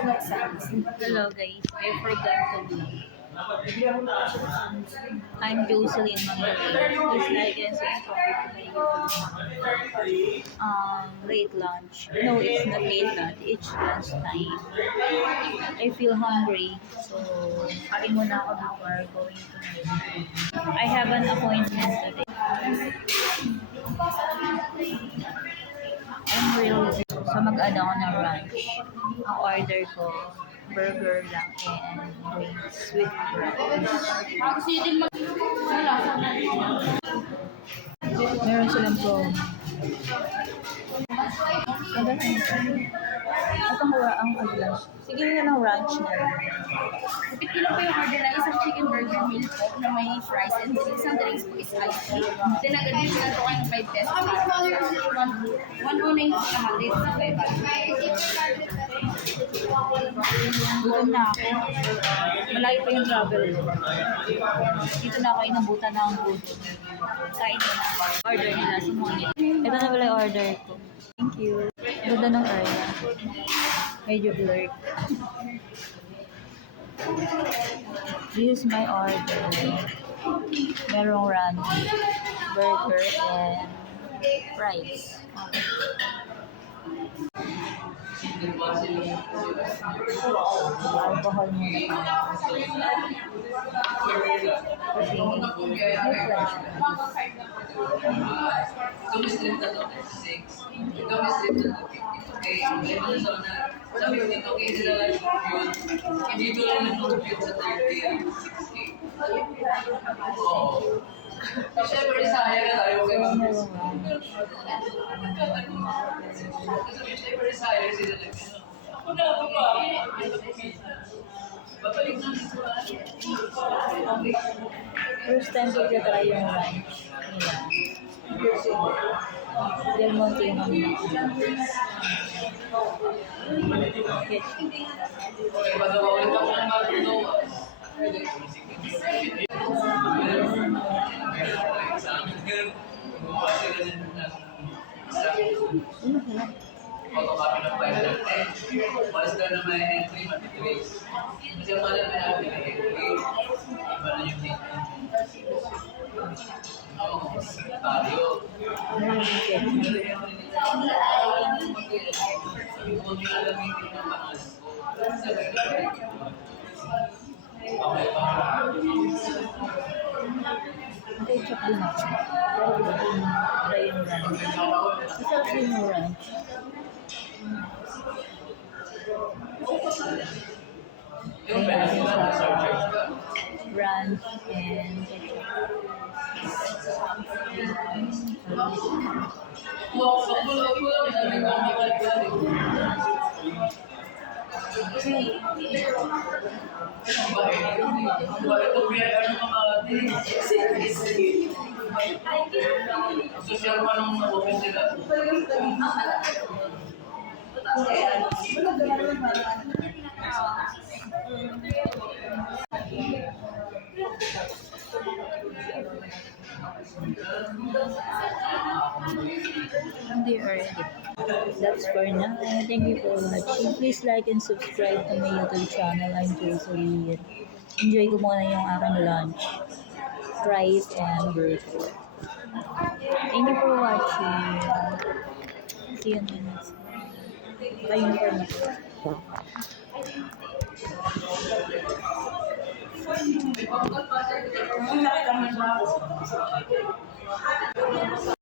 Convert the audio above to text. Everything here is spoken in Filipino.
Hello guys, I forgot to vlog. I'm Jocelyn Mangalay. Please like and subscribe to my YouTube channel. Late lunch. No, it's not late lunch. It's lunch time. I feel hungry. So, kain muna ako before going to my I have an appointment today. I'm really so mag-add ako ng lunch. Ang order ko, burger lang and drinks with rice. Meron silang promo. Ang lunch. Sige nga ng ranch na lang. Kapit kilo po yung order na isang chicken burger meal po na may fries and drinks. Ang drinks po is iced tea. Then nag-addition na to kayo ng 5 pesos. 109 po naman. Dito sa 5. Gutom na ako. Malayo pa yung travel ko. Dito na ako inabutan na ang gutom. Kain ko na. Order nila sa mga. Ito na pala yung order ko. Thank you. Ganda ng area. Medyo blurred. This is my order. Merong ramen, burger, and fries. Alcohol muna pa. Kasi may flash. Sabi ko dito kayo sila lang yun. Hindi ko lang nag-compute sa 30. Oo. Siyempre sayang na tayo kayo. Siyempre sayang sila lang. Ako na ako pa. Babalik na dito. First time ko try yung lunch nila. Del Monte yung Okay, magawa ulit ako ng bago. Photocopy ng file natin. Once na na may entry, mag-trace. Kasi ang pala may entry, iba na yung date. Oo, tayo. Huwag nyo alamitin ng pangas ko. Okay pa. Check din ako. Try yung ranch. Masarap din yung ranch. Yung pwede sila na surcharge ka. Ranch and ketchup. Social pa nung office nila. Hindi already. That's for now. Thank you for watching. Please like and subscribe to my YouTube channel. I'm Jocelyn. Enjoy ko muna yung aking lunch. Fries and burger. Thank you for watching. See you next time. Bye for now.